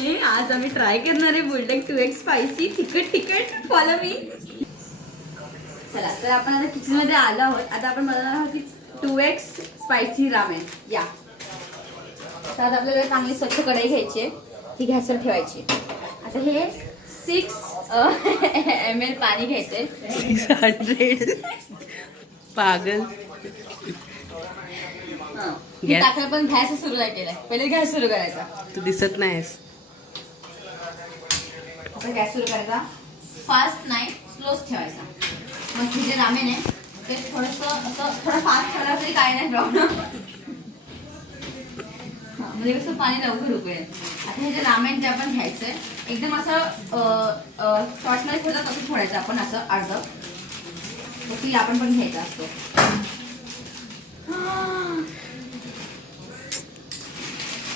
आज आम्ही ट्राय करणार आहे बुलडेक 2x स्पायसी तिखट फॉलो मी. चला तर आपण आता किचन मध्ये आलो आहोत. आता आपण बनवणार आहोत 2x स्पायसी रामेन. या तर आता आपल्याला चांगली स्वच्छ कढई घ्यायची आहे, ती गॅसवर ठेवायची. आता हे 6 ml पाणी घ्यायचंय. 600 पागल. टाकायला पण गॅस सुरू नाही केलाय, पहिले गॅस सुरू करायचा. तू दिसत नाहीस. आता गॅस सुरू करायचा, फास्ट नाही स्लोच ठेवायचा. मग हे जे रामेन आहे ते थोडंसं असं थोडं फास्ट ठेवलं तरी काय नाही प्रॉब्लेम. म्हणजे कसं पाणी लवकर उकळेल. आता हे जे रामेन जे आपण घ्यायचंय एकदम असं शॉर्ट्समध्ये ठेवलं तसं ठेवायचं आपण, असं अर्ध की आपण पण घ्यायचं असतो.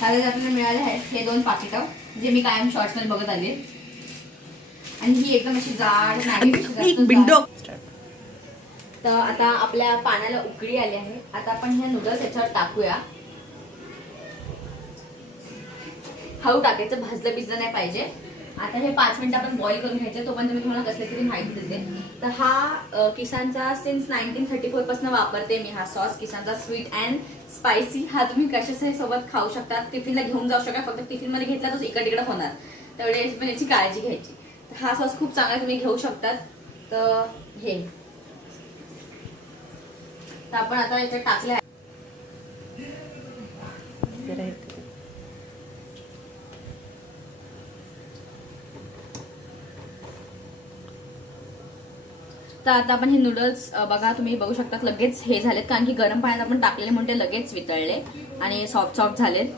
आपल्याला मिळाले आहेत हे 2 पाकिटं जे मी कायम शॉर्ट्समध्ये बघत आले. आणि ही एकदम अशी जाड नाही. तर आता आपल्या पाण्याला उकळी आली आहे. आता आपण हे नूडल्स याच्यावर टाकूया. हळू टाकायचं, भाजलं भिजलं नाही पाहिजे. आता हे 5 मिनिटं आपण बॉईल करून घ्यायचे. तोपर्यंत मी तुम्हाला कसली तरी माहिती देते. तर हा किसानचा सिन्स 1934 पासून वापरते मी हा सॉस. किसानचा स्वीट अँड स्पायसी. हा तुम्ही कशाच्या सोबत खाऊ शकता, टिफिनला घेऊन जाऊ शकता. फक्त टिफिन मध्ये घेतला तर इकडे तिकडे होणार, तेवढे पण याची काळजी घ्यायची. तर हा सॉस खूप चांगला तुम्ही घेऊ शकतात. तर हे तर आपण आता याच्यात टाकले. तर आता आपण हे नूडल्स बघा, तुम्ही बघू शकता लगेच हे झालेत, कारण की गरम पाण्यात आपण टाकलेले म्हणून ते लगेच वितळले आणि सॉफ्ट झालेत.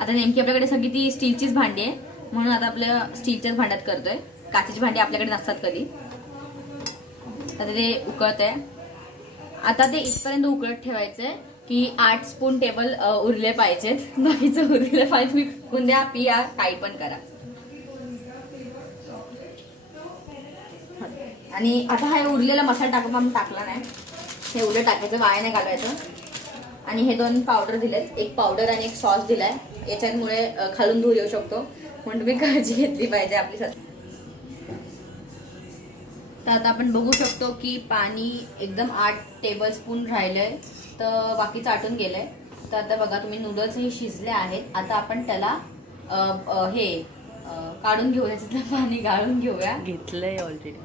आता नेमकी आपल्याकडे सगळी ती स्टीलचीच भांडी आहे, म्हणून आता आपल्या स्टीलच्याच भांड्यात करतोय. काचेची भांडी आपल्याकडे नसतात कधी. आता ते उकळत आहे. आता ते इथपर्यंत उकळत ठेवायचंय की 8 स्पून टेबल उरले पाहिजेत. बाकीचं उरले पाहिजे तुम्ही फेकून द्या, पिया, काही पण करा. आणि आता हा उरलेला मसाला टाकला नाही, हे उरले टाकायचं, वाया नाही घालवायचं. आणि हे 2 पावडर दिलेत, एक पावडर आणि एक सॉस दिलाय. याच्यामुळे खालून धूर येऊ शकतो, म्हणून तुम्ही काळजी घेतली पाहिजे आपली. तर आता आपण बघू शकतो की पाणी एकदम 8 टेबलस्पून राहिलंय, तर बाकीचं आटून गेलंय. तर आता बघा तुम्ही नूडल्स हे शिजले आहेत. आता आपण त्याला हे काढून घेऊया, त्यातलं पाणी गाळून घेऊया. घेतलंय ऑलरेडी.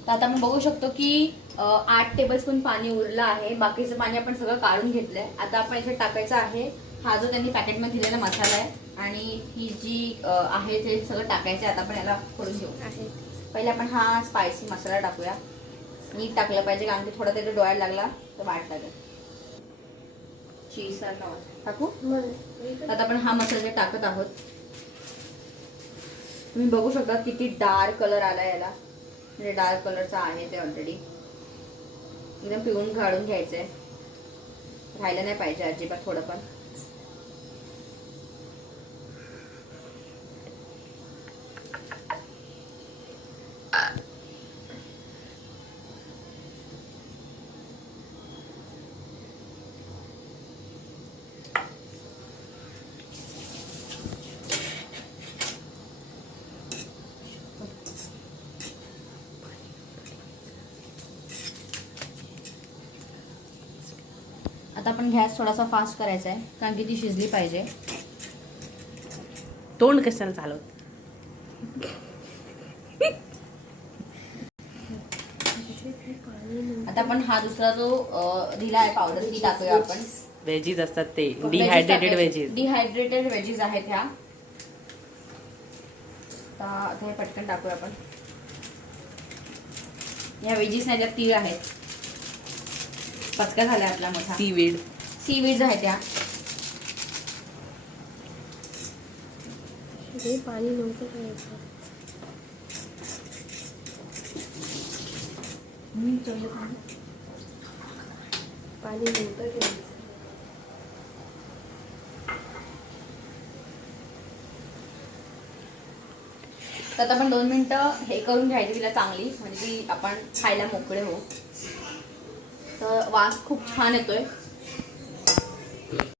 तर आता आपण बघू शकतो की 8 टेबलस्पून पाणी उरलं आहे. बाकीचं पाणी आपण सगळं काढून घेतलंय. आता आपण याच्यात टाकायचं आहे हा जो त्यांनी पॅकेटमध्ये दिलेला मसाला आहे, आणि ही जी आहे ते सगळं टाकायचं. आता आपण याला करून घेऊ. पहिले आपण हा स्पायसी मसाला टाकूया. नीट टाकलं पाहिजे, कारण की थोडा त्याच्या डोळ्याला लागला तर वाट लागेल. चीज टाकू. आता आपण हा मसाला टाकत आहोत. तुम्ही बघू शकता किती डार्क कलर आला याला, म्हणजे डार्क कलरचा आहे ते ऑलरेडी. एकदम पिळून काढून घ्यायचंय, राहिलं नाही पाहिजे अजिबात थोडं पण. आता आपण गॅस थोडासा फास्ट करायचा आहे, कारण की ती शिजली पाहिजे. तोंड कशाला चालवत. आता आपण हा दुसरा जो दिला आहे पावडर, ती टाकूया आपण. व्हेजीज असतात ते, डिहायड्रेटेड व्हेजीज. डिहायड्रेटेड व्हेजीज आहेत ह्या. आता हे पटकन टाकूया आपण. ह्या व्हेजीज नाही, त्यात तीळ आहेत. पचका झालाय आपला मोठा. सीवीड्स आहेत त्या. पाणी नव्हतं करायचं. पाणी नव्हतं घ्यायचं. तर आपण 2 मिनिटं हे करून घ्यायची तिला चांगली, म्हणजे आपण खायला मोकळे हो. तर वास खूप छान येतोय.